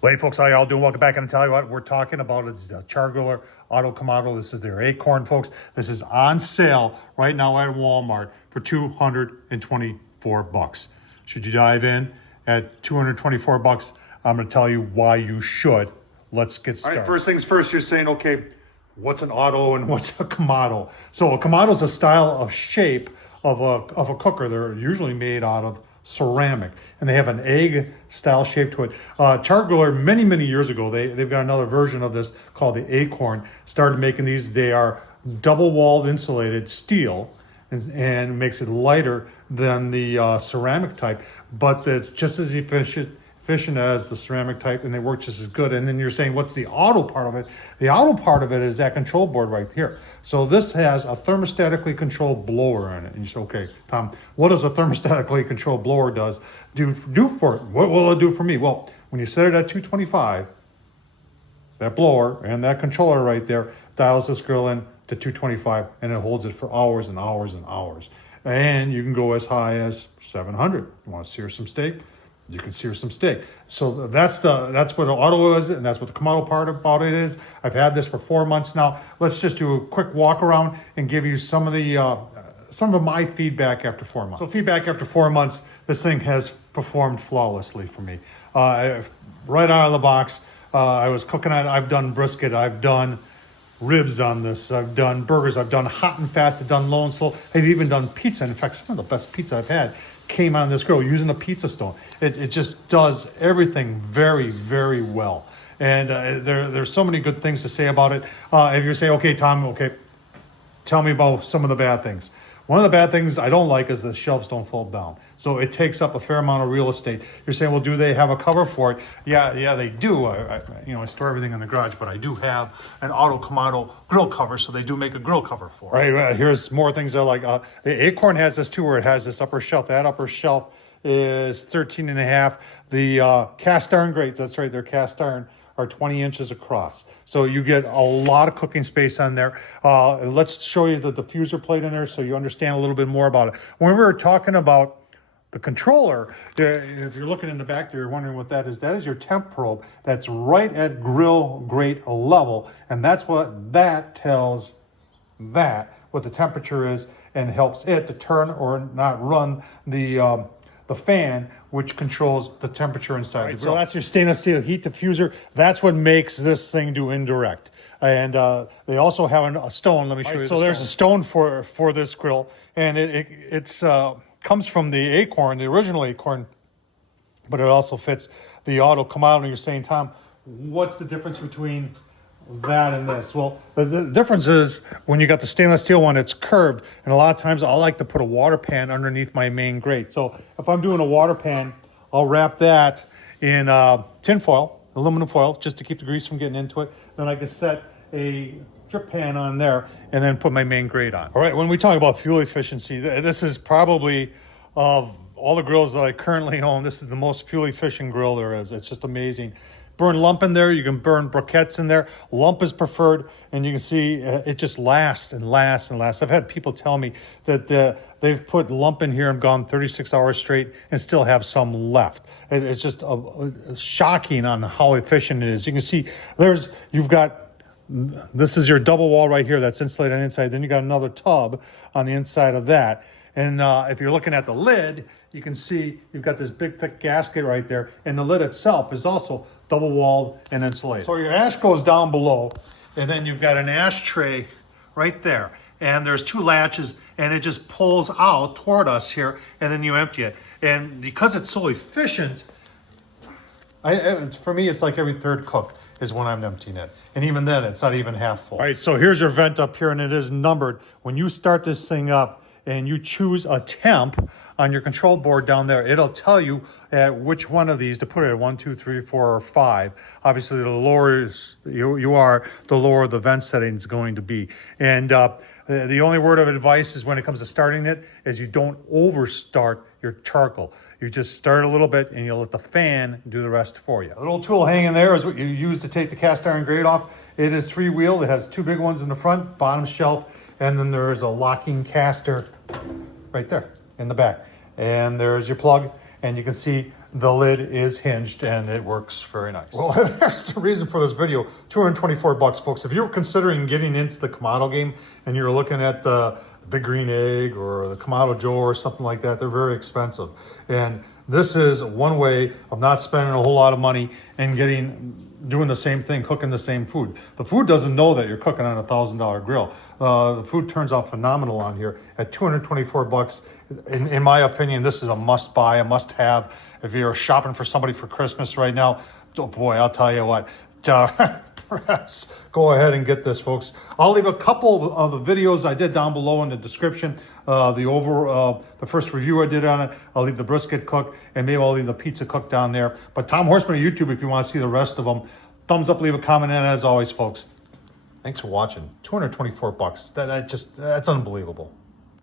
Well, hey folks, how y'all doing? Welcome back. And I'll tell you what we're talking about is the Char-Griller Auto Kamado. This is their Akorn, folks. This is on sale right now at Walmart for $224. Should you dive in at $224? I'm going to tell you why you should. Let's get started. All right, first things first, you're saying, okay, what's an auto and what's a Kamado? So a Kamado is a style of shape of a cooker. They're usually made out of ceramic, and they have an egg style shape to it. Char-Griller, many years ago, they've got another version of this called the Akorn. Started making these. They are double walled insulated steel, and makes it lighter than the ceramic type, but it's just as efficient as the ceramic type, and they work just as good. And then you're saying, what's the auto part of it? The auto part of it is that control board right here. So this has a thermostatically controlled blower in it. And you say, okay, Tom, what does a thermostatically controlled blower do for it? What will it do for me? Well, when you set it at 225, that blower and that controller right there dials this grill in to 225, and it holds it for hours and hours and hours. And you can go as high as 700. You want to sear some steak? You can sear some steak. So that's what the auto is, and that's what the Kamado part about it is. I've had this for 4 months now. Let's just do a quick walk around and give you some of my feedback after 4 months. So feedback after 4 months, this thing has performed flawlessly for me. Right out of the box, I was cooking it. I've done brisket. I've done ribs on this. I've done burgers. I've done hot and fast. I've done low and slow. I've even done pizza. In fact, some of the best pizza I've had came on this grill using a pizza stone. It just does everything very well. And there's so many good things to say about it. If you say, okay, Tom, okay, tell me about some of the bad things. One of the bad things I don't like is the shelves don't fold down. So it takes up a fair amount of real estate. You're saying, well, do they have a cover for it? Yeah, they do. I store everything in the garage, but I do have an Auto Kamado grill cover, so they do make a grill cover for it. Right, here's more things I like. The Akorn has this too, where it has this upper shelf. That upper shelf is 13.5. The cast iron grates, that's right, they're cast iron, are 20 inches across. So you get a lot of cooking space on there. Let's show you the diffuser plate in there so you understand a little bit more about it. When we were talking about the controller, if you're looking in the back there, you're wondering what that is your temp probe. That's right at grill grate level, and that's what that tells what the temperature is, and helps it to turn or not run the fan, which controls the temperature inside the grill. So that's your stainless steel heat diffuser. That's what makes this thing do indirect. And they also have a stone. Let me show you. So there's a stone for this grill, and it's comes from the Akorn, the original Akorn, but it also fits the Auto Kamado. And you're saying, Tom, what's the difference between that and this? Well, the difference is when you got the stainless steel one, it's curved, and a lot of times I like to put a water pan underneath my main grate. So if I'm doing a water pan, I'll wrap that in tin foil, aluminum foil, just to keep the grease from getting into it. Then I can set a drip pan on there and then put my main grate on. All right, when we talk about fuel efficiency, this is probably, of all the grills that I currently own, this is the most fuel efficient grill there is. It's just amazing. Burn lump in there, you can burn briquettes in there. Lump is preferred, and you can see it just lasts and lasts and lasts. I've had people tell me that they've put lump in here and gone 36 hours straight and still have some left. It's just shocking on how efficient it is. You can see this is your double wall right here that's insulated on the inside. Then you got another tub on the inside of that. And if you're looking at the lid, you can see you've got this big thick gasket right there, and the lid itself is also double walled and insulated. So your ash goes down below, and then you've got an ashtray right there. And there's two latches, and it just pulls out toward us here, and then you empty it. And because it's so efficient, for me, it's like every third cook is when I'm emptying it. And even then, it's not even half full. All right, so here's your vent up here, and it is numbered. When you start this thing up and you choose a temp on your control board down there, it'll tell you at which one of these to put it at 1, 2, 3, 4, or 5. Obviously, the lower you are, the lower the vent setting is going to be. And the only word of advice is when it comes to starting it is you don't overstart your charcoal. You just start a little bit and you'll let the fan do the rest for you. A little tool hanging there is what you use to take the cast iron grate off. It is 3-wheeled. It has 2 big ones in the front, bottom shelf, and then there is a locking caster right there in the back. And there's your plug, and you can see the lid is hinged and it works very nice. Well, that's the reason for this video. 224 bucks, folks. If you're considering getting into the Kamado game and you're looking at the Big Green Egg or the Kamado Joe or something like that, they're very expensive. And this is one way of not spending a whole lot of money and doing the same thing, cooking the same food. The food doesn't know that you're cooking on a $1,000 grill. The food turns out phenomenal on here at 224 bucks. In my opinion, this is a must buy, a must have. If you're shopping for somebody for Christmas right now, oh boy, I'll tell you what, press, go ahead and get this, folks. I'll leave a couple of the videos I did down below in the description. The first review I did on it, I'll leave the brisket cook, and maybe I'll leave the pizza cook down there. But Tom Horseman on YouTube, if you want to see the rest of them, thumbs up, leave a comment, and as always, folks, thanks for watching. 224 bucks. That's unbelievable.